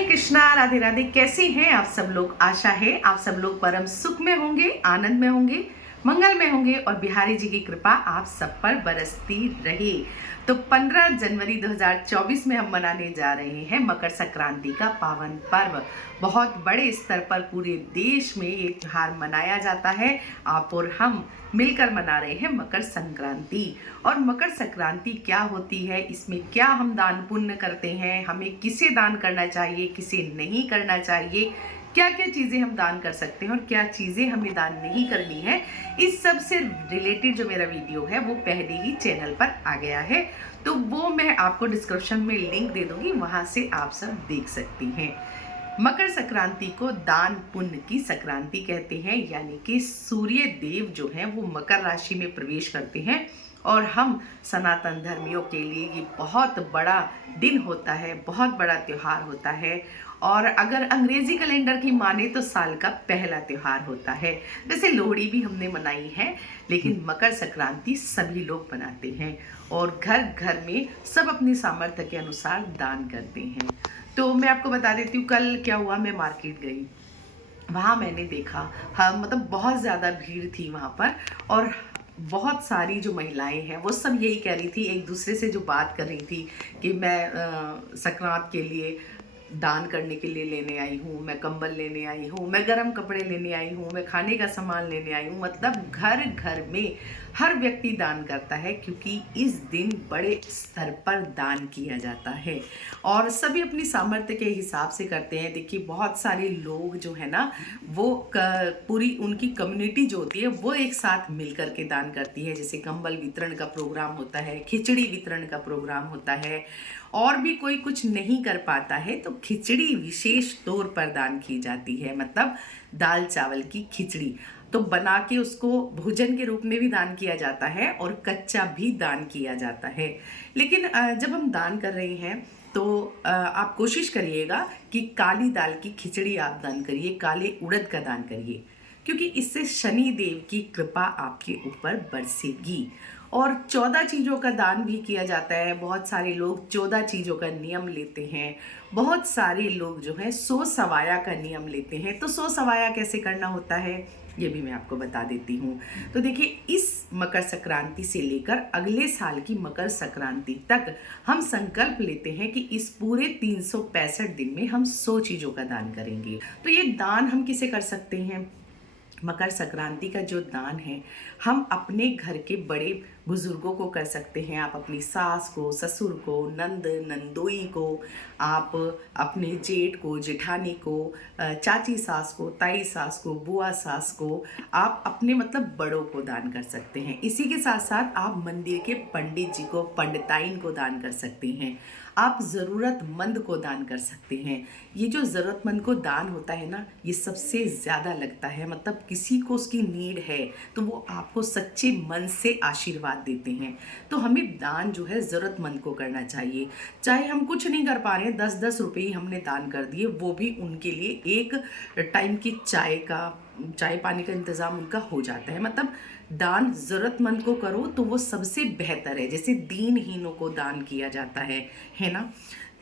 हरे कृष्णा, राधे राधे। कैसे हैं आप सब लोग? आशा है आप सब लोग परम सुख में होंगे, आनंद में होंगे, मंगल में होंगे और बिहारी जी की कृपा आप सब पर बरसती रहे। तो 15 जनवरी 2024 में हम मनाने जा रहे हैं मकर संक्रांति का पावन पर्व। बहुत बड़े स्तर पर पूरे देश में ये त्योहार मनाया जाता है। आप और हम मिलकर मना रहे हैं मकर संक्रांति। और मकर संक्रांति क्या होती है, इसमें क्या हम दान पुण्य करते हैं, हमें किसे दान करना चाहिए, किसे नहीं करना चाहिए, क्या क्या चीज़ें हम दान कर सकते हैं और क्या चीज़ें हमें दान नहीं करनी है, इस सब से रिलेटेड जो मेरा वीडियो है वो पहले ही चैनल पर आ गया है। तो वो मैं आपको डिस्क्रिप्शन में लिंक दे दूंगी, वहाँ से आप सब देख सकती हैं। मकर संक्रांति को दान पुण्य की संक्रांति कहते हैं, यानी कि सूर्य देव जो हैं वो मकर राशि में प्रवेश करते हैं और हम सनातन धर्मियों के लिए ये बहुत बड़ा दिन होता है, बहुत बड़ा त्योहार होता है। और अगर अंग्रेजी कैलेंडर की माने तो साल का पहला त्योहार होता है। वैसे लोहड़ी भी हमने मनाई है, लेकिन मकर संक्रांति सभी लोग मनाते हैं और घर घर में सब अपनी सामर्थ्य के अनुसार दान करते हैं। तो मैं आपको बता देती हूँ, कल क्या हुआ, मैं मार्केट गई, वहाँ मैंने देखा, हाँ मतलब बहुत ज़्यादा भीड़ थी वहाँ पर। और बहुत सारी जो महिलाएं हैं वो सब यही कह रही थी, एक दूसरे से जो बात कर रही थी कि मैं संक्रांत के लिए दान करने के लिए लेने आई हूँ, मैं कंबल लेने आई हूँ, मैं गर्म कपड़े लेने आई हूँ, मैं खाने का सामान लेने आई हूँ। मतलब घर घर में हर व्यक्ति दान करता है, क्योंकि इस दिन बड़े स्तर पर दान किया जाता है और सभी अपनी सामर्थ्य के हिसाब से करते हैं। देखिए बहुत सारे लोग जो है ना वो पूरी उनकी कम्युनिटी जो होती है वो एक साथ मिल करके दान करती है। जैसे कंबल वितरण का प्रोग्राम होता है, खिचड़ी वितरण का प्रोग्राम होता है, और भी कोई कुछ नहीं कर पाता है तो खिचड़ी विशेष तौर पर दान की जाती है। मतलब दाल चावल की खिचड़ी तो बना के उसको भोजन के रूप में भी दान किया जाता है और कच्चा भी दान किया जाता है। लेकिन जब हम दान कर रहे हैं तो आप कोशिश करिएगा कि काली दाल की खिचड़ी आप दान करिए, काले उड़द का दान करिए, क्योंकि इससे शनि देव की कृपा आपके ऊपर बरसेगी। और 14 चीज़ों का दान भी किया जाता है। बहुत सारे लोग 14 चीज़ों का नियम लेते हैं, बहुत सारे लोग जो है 100 सवाया का नियम लेते हैं। तो 100 सवाया कैसे करना होता है ये भी मैं आपको बता देती हूँ। तो देखिए, इस मकर संक्रांति से लेकर अगले साल की मकर संक्रांति तक हम संकल्प लेते हैं कि इस पूरे 365 दिन में हम 100 चीज़ों का दान करेंगे। तो ये दान हम किसे कर सकते हैं? मकर संक्रांति का जो दान है हम अपने घर के बड़े बुजुर्गों को कर सकते हैं। आप अपनी सास को, ससुर को, नंद नंदोई को, आप अपने जेठ को, जेठानी को, चाची सास को, ताई सास को, बुआ सास को, आप अपने मतलब बड़ों को दान कर सकते हैं। इसी के साथ साथ आप मंदिर के पंडित जी को, पंडिताइन को दान कर सकते हैं। आप ज़रूरतमंद को दान कर सकते हैं। ये जो ज़रूरतमंद को दान होता है ना, ये सबसे ज़्यादा लगता है। मतलब किसी को उसकी नीड है तो वो आपको सच्चे मन से आशीर्वाद देते हैं। तो हमें दान जो है ज़रूरतमंद को करना चाहिए। चाहे हम कुछ नहीं कर पा रहे हैं, 10-10 रुपये ही हमने दान कर दिए, वो भी उनके लिए एक टाइम की चाय पानी का इंतज़ाम उनका हो जाता है। मतलब दान ज़रूरतमंद को करो तो वो सबसे बेहतर है। जैसे दीनहीनों को दान किया जाता है ना?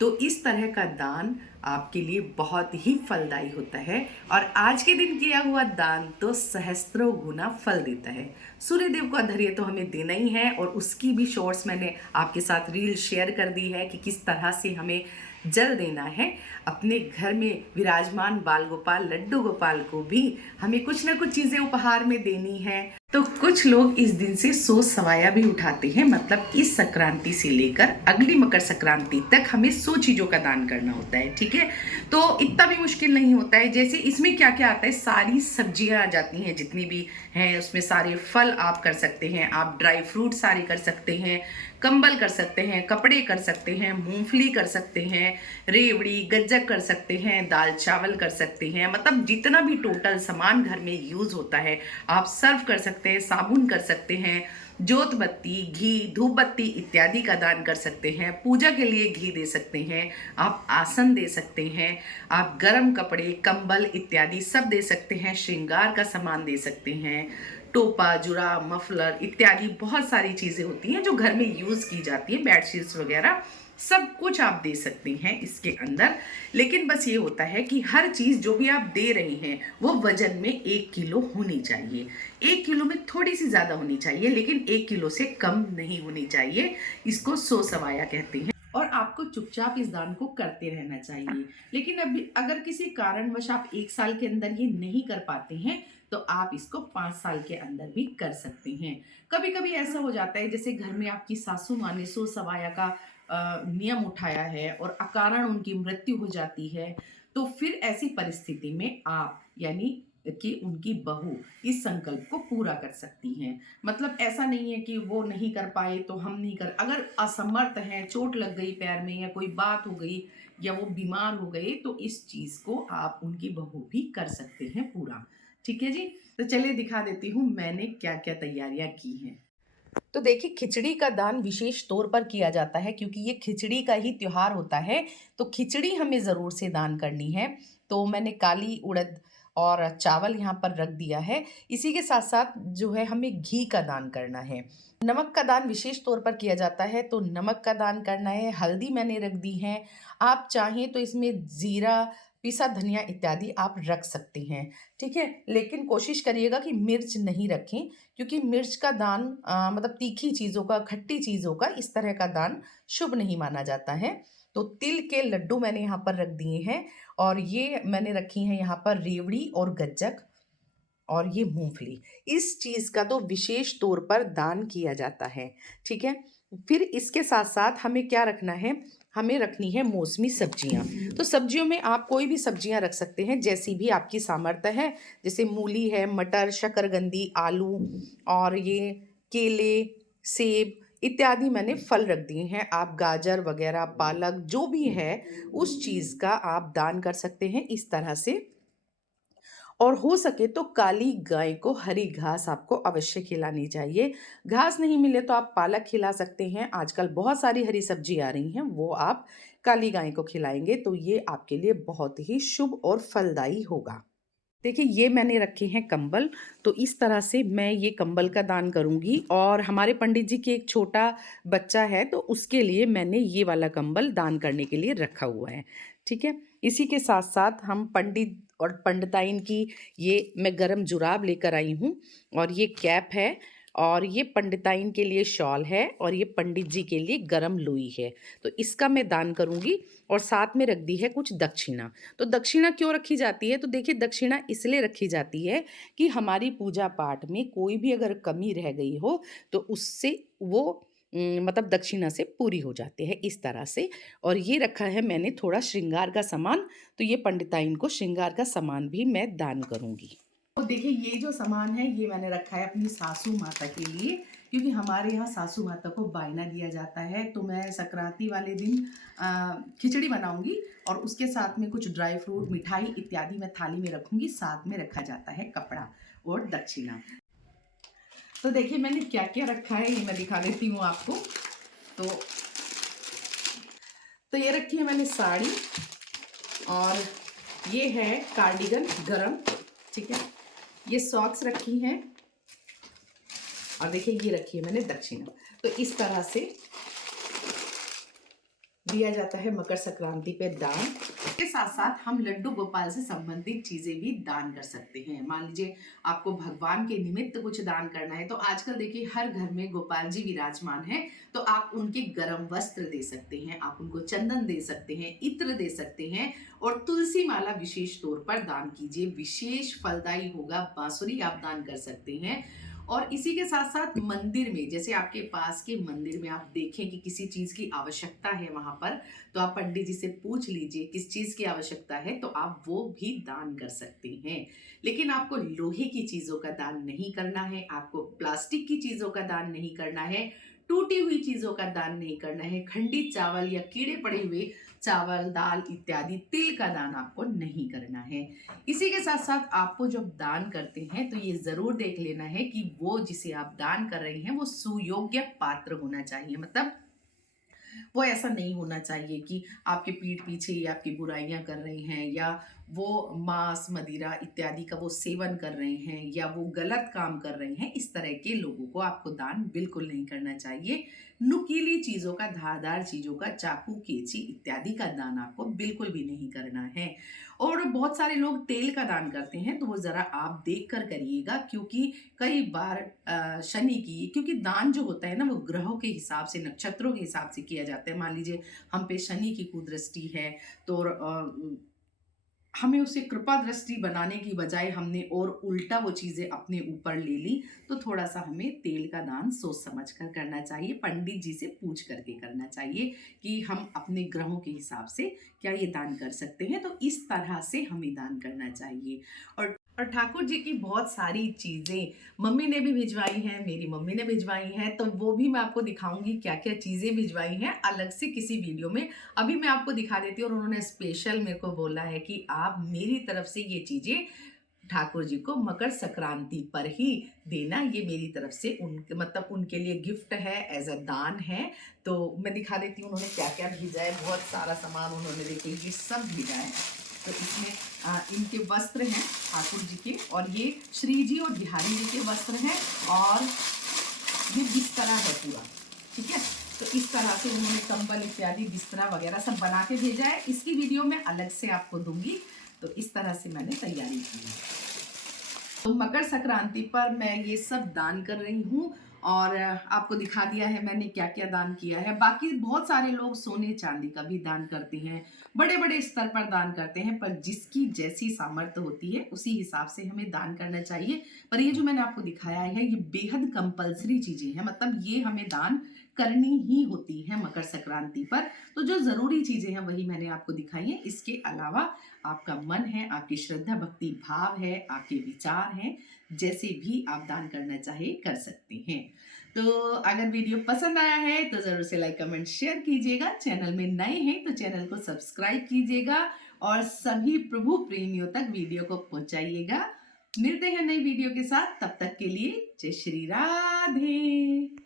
तो इस तरह का दान आपके लिए बहुत ही फलदायी होता है। और आज के दिन किया हुआ दान तो सहस्त्रों गुना फल देता है। सूर्य देव को धैर्य तो हमें देना ही है, और उसकी भी शॉर्ट्स मैंने आपके साथ रील शेयर कर दी है कि किस तरह से हमें जल देना है। अपने घर में विराजमान बाल गोपाल, लड्डू गोपाल को भी हमें कुछ ना कुछ चीज़ें उपहार में देनी है। तो कुछ लोग इस दिन से 100 सवाया भी उठाते हैं। मतलब इस संक्रांति से लेकर अगली मकर संक्रांति तक हमें 100 चीज़ों का दान करना होता है, ठीक है? तो इतना भी मुश्किल नहीं होता है। जैसे इसमें क्या क्या आता है, सारी सब्जियां आ जाती हैं जितनी भी हैं, उसमें सारे फल आप कर सकते हैं, आप ड्राई फ्रूट सारे कर सकते हैं, कंबल कर सकते हैं, कपड़े कर सकते हैं, मूंगफली कर सकते हैं, रेवड़ी गज्जक कर सकते हैं, दाल चावल कर सकते हैं। मतलब जितना भी टोटल सामान घर में यूज़ होता है आप सर्व कर सकते हैं। साबुन कर सकते हैं, जोत बत्ती, घी, धूप बत्ती इत्यादि का दान कर सकते हैं। पूजा के लिए घी दे सकते हैं, आप आसन दे सकते हैं, आप गर्म कपड़े, कंबल इत्यादि सब दे सकते हैं, श्रृंगार का सामान दे सकते हैं, टोपा, जुराब, मफलर इत्यादि बहुत सारी चीज़ें होती हैं जो घर में यूज़ की जाती है, बेडशीट्स वगैरह सब कुछ आप दे सकते हैं इसके अंदर। लेकिन बस ये होता है कि हर चीज़ जो भी आप दे रहे हैं वो वजन में 1 किलो होनी चाहिए। 1 किलो में थोड़ी सी ज़्यादा होनी चाहिए, लेकिन 1 किलो से कम नहीं होनी चाहिए। इसको सो सवाया कहते हैं। और आपको चुपचाप इस दान को करते रहना चाहिए। लेकिन अभी अगर किसी कारणवश आप 1 साल के अंदर ये नहीं कर पाते हैं तो आप इसको 5 साल के अंदर भी कर सकते हैं। कभी कभी ऐसा हो जाता है जैसे घर में आपकी सासू माँ ने सो सवाया का नियम उठाया है और अकारण उनकी मृत्यु हो जाती है, तो फिर ऐसी परिस्थिति में आप यानी कि उनकी बहू इस संकल्प को पूरा कर सकती हैं। मतलब ऐसा नहीं है कि वो नहीं कर पाए तो हम नहीं कर, अगर असमर्थ हैं, चोट लग गई पैर में या कोई बात हो गई या वो बीमार हो गए, तो इस चीज को आप उनकी बहू भी कर सकते हैं पूरा। ठीक है जी। तो चलिए दिखा देती हूँ मैंने क्या क्या तैयारियां की हैं। तो देखिए, खिचड़ी का दान विशेष तौर पर किया जाता है क्योंकि ये खिचड़ी का ही त्योहार होता है, तो खिचड़ी हमें ज़रूर से दान करनी है। तो मैंने काली उड़द और चावल यहाँ पर रख दिया है। इसी के साथ साथ जो है हमें घी का दान करना है। नमक का दान विशेष तौर पर किया जाता है, तो नमक का दान करना है। हल्दी मैंने रख दी है। आप चाहें तो इसमें ज़ीरा, पिसा धनिया इत्यादि आप रख सकते हैं। ठीक है, लेकिन कोशिश करिएगा कि मिर्च नहीं रखें, क्योंकि मिर्च का दान मतलब तीखी चीज़ों का, खट्टी चीज़ों का, इस तरह का दान शुभ नहीं माना जाता है। तो तिल के लड्डू मैंने यहाँ पर रख दिए हैं, और ये मैंने रखी हैं यहाँ पर रेवड़ी और गज्जक, और ये मूंगफली। इस चीज़ का तो विशेष तौर पर दान किया जाता है। ठीक है, फिर इसके साथ साथ हमें क्या रखना है, हमें रखनी है मौसमी सब्जियां। तो सब्जियों में आप कोई भी सब्जियां रख सकते हैं जैसी भी आपकी सामर्थ्य है, जैसे मूली है, मटर, शकरकंदी, आलू, और ये केले, सेब इत्यादि मैंने फल रख दिए हैं। आप गाजर वगैरह, पालक, जो भी है उस चीज़ का आप दान कर सकते हैं इस तरह से। और हो सके तो काली गाय को हरी घास आपको अवश्य खिलानी चाहिए। घास नहीं मिले तो आप पालक खिला सकते हैं। आजकल बहुत सारी हरी सब्जी आ रही हैं, वो आप काली गाय को खिलाएंगे तो ये आपके लिए बहुत ही शुभ और फलदायी होगा। देखिए, ये मैंने रखे हैं कंबल, तो इस तरह से मैं ये कंबल का दान करूंगी। और हमारे पंडित जी के एक छोटा बच्चा है, तो उसके लिए मैंने ये वाला कंबल दान करने के लिए रखा हुआ है। ठीक है, इसी के साथ साथ हम पंडित और पंडिताइन की ये मैं गरम जुराब लेकर आई हूँ, और ये कैप है, और ये पंडिताइन के लिए शॉल है, और ये पंडित जी के लिए गरम लोई है। तो इसका मैं दान करूंगी। और साथ में रख दी है कुछ दक्षिणा। तो दक्षिणा क्यों रखी जाती है, तो देखिए, दक्षिणा इसलिए रखी जाती है कि हमारी पूजा पाठ में कोई भी अगर कमी रह गई हो तो उससे वो मतलब दक्षिणा से पूरी हो जाती है, इस तरह से। और ये रखा है मैंने थोड़ा श्रृंगार का सामान, तो ये पंडिताइन को श्रृंगार का सामान भी मैं दान करूंगी। तो देखिए, ये जो सामान है ये मैंने रखा है अपनी सासू माता के लिए, क्योंकि हमारे यहाँ सासू माता को बायना दिया जाता है। तो मैं संक्रांति वाले दिन खिचड़ी बनाऊंगी, और उसके साथ में कुछ ड्राई फ्रूट, मिठाई इत्यादि मैं थाली में रखूंगी। साथ में रखा जाता है कपड़ा और दक्षिणा। तो देखिए, मैंने क्या क्या रखा है ये मैं दिखा देती हूँ आपको। तो ये रखी है मैंने साड़ी, और ये है कार्डिगन गरम। ठीक है, ये सॉक्स रखी हैं, और देखिए ये रखी है मैंने दक्षिणा। तो इस तरह से दिया जाता है मकर संक्रांति पे दान। इसके साथ साथ हम लड्डू गोपाल से संबंधित चीजें भी दान कर सकते हैं। मान लीजिए आपको भगवान के निमित्त कुछ दान करना है, तो आजकल देखिए हर घर में गोपाल जी विराजमान हैं, तो आप उनके गरम वस्त्र दे सकते हैं, आप उनको चंदन दे सकते हैं, इत्र दे सकते हैं, और तुलसी माला विशेष तौर पर दान कीजिए, विशेष फलदायी होगा। बांसुरी आप दान कर सकते हैं। और इसी के साथ साथ मंदिर में, जैसे आपके पास के मंदिर में आप देखें कि किसी चीज़ की आवश्यकता है वहाँ पर, तो आप पंडित जी से पूछ लीजिए किस चीज़ की आवश्यकता है, तो आप वो भी दान कर सकते हैं। लेकिन आपको लोहे की चीज़ों का दान नहीं करना है, आपको प्लास्टिक की चीज़ों का दान नहीं करना है, टूटी हुई चीज़ों का दान नहीं करना है, खंडित चावल या कीड़े पड़े हुए चावल, दाल इत्यादि, तिल का दान आपको नहीं करना है। इसी के साथ साथ आपको जब दान करते हैं तो ये ज़रूर देख लेना है कि वो जिसे आप दान कर रहे हैं वो सुयोग्य पात्र होना चाहिए। मतलब वो ऐसा नहीं होना चाहिए कि आपके पीठ पीछे या आपकी बुराइयां कर रहे हैं, या वो मांस मदिरा इत्यादि का वो सेवन कर रहे हैं या वो गलत काम कर रहे हैं, इस तरह के लोगों को आपको दान बिल्कुल नहीं करना चाहिए। नुकीली चीज़ों का, धारदार चीज़ों का, चाकू कैंची इत्यादि का दान आपको बिल्कुल भी नहीं करना है। और बहुत सारे लोग तेल का दान करते हैं, तो वो ज़रा आप देख कर करिएगा, क्योंकि कई बार शनि की, क्योंकि दान जो होता है ना वो ग्रहों के हिसाब से, नक्षत्रों के हिसाब से किया जाता है। मान लीजिए हम पे शनि की कुदृष्टि है, तो हमें उसे कृपा दृष्टि बनाने की बजाय हमने और उल्टा वो चीज़ें अपने ऊपर ले ली, तो थोड़ा सा हमें तेल का दान सोच समझ कर करना चाहिए, पंडित जी से पूछ करके करना चाहिए कि हम अपने ग्रहों के हिसाब से क्या ये दान कर सकते हैं। तो इस तरह से हमें दान करना चाहिए। और ठाकुर जी की बहुत सारी चीज़ें मम्मी ने भी भिजवाई हैं, मेरी मम्मी ने भिजवाई हैं, तो वो भी मैं आपको दिखाऊंगी क्या क्या चीज़ें भिजवाई हैं अलग से किसी वीडियो में। अभी मैं आपको दिखा देती हूँ। और उन्होंने स्पेशल मेरे को बोला है कि आप मेरी तरफ से ये चीज़ें ठाकुर जी को मकर संक्रांति पर ही देना, ये मेरी तरफ से उनके मतलब उनके लिए गिफ्ट है, एज अ दान है। तो मैं दिखा देती हूँ उन्होंने क्या क्या भेजा है। बहुत सारा सामान उन्होंने, देखो ये सब भेजा है। तो इसमें इनके वस्त्र हैं ठाकुर जी के, और ये श्री जी और बिहारी जी के वस्त्र हैं, और ये बिस्तरा है पूरा, ठीक है। तो इस तरह से उन्होंने कंबल इत्यादि बिस्तरा वगैरह सब बना के भेजा है। इसकी वीडियो मैं अलग से आपको दूंगी। तो इस तरह से मैंने तैयारी की है। तो मकर संक्रांति पर मैं ये सब दान कर रही हूँ, और आपको दिखा दिया है मैंने क्या क्या दान किया है। बाकी बहुत सारे लोग सोने चांदी का भी दान करते हैं, बड़े बड़े स्तर पर दान करते हैं, पर जिसकी जैसी सामर्थ्य होती है उसी हिसाब से हमें दान करना चाहिए। पर ये जो मैंने आपको दिखाया है ये बेहद कंपल्सरी चीजें हैं, मतलब ये हमें दान करनी ही होती है मकर संक्रांति पर। तो जो जरूरी चीजें हैं वही मैंने आपको दिखाई है। इसके अलावा आपका मन है, आपकी श्रद्धा भक्ति भाव है, आपके विचार हैं, जैसे भी आप दान करना चाहे कर सकते हैं। तो अगर वीडियो पसंद आया है तो जरूर से लाइक कमेंट शेयर कीजिएगा। चैनल में नए हैं तो चैनल को सब्सक्राइब कीजिएगा, और सभी प्रभु प्रेमियों तक वीडियो को पहुंचाइएगा। मिलते हैं नई वीडियो के साथ, तब तक के लिए जय श्री राधे।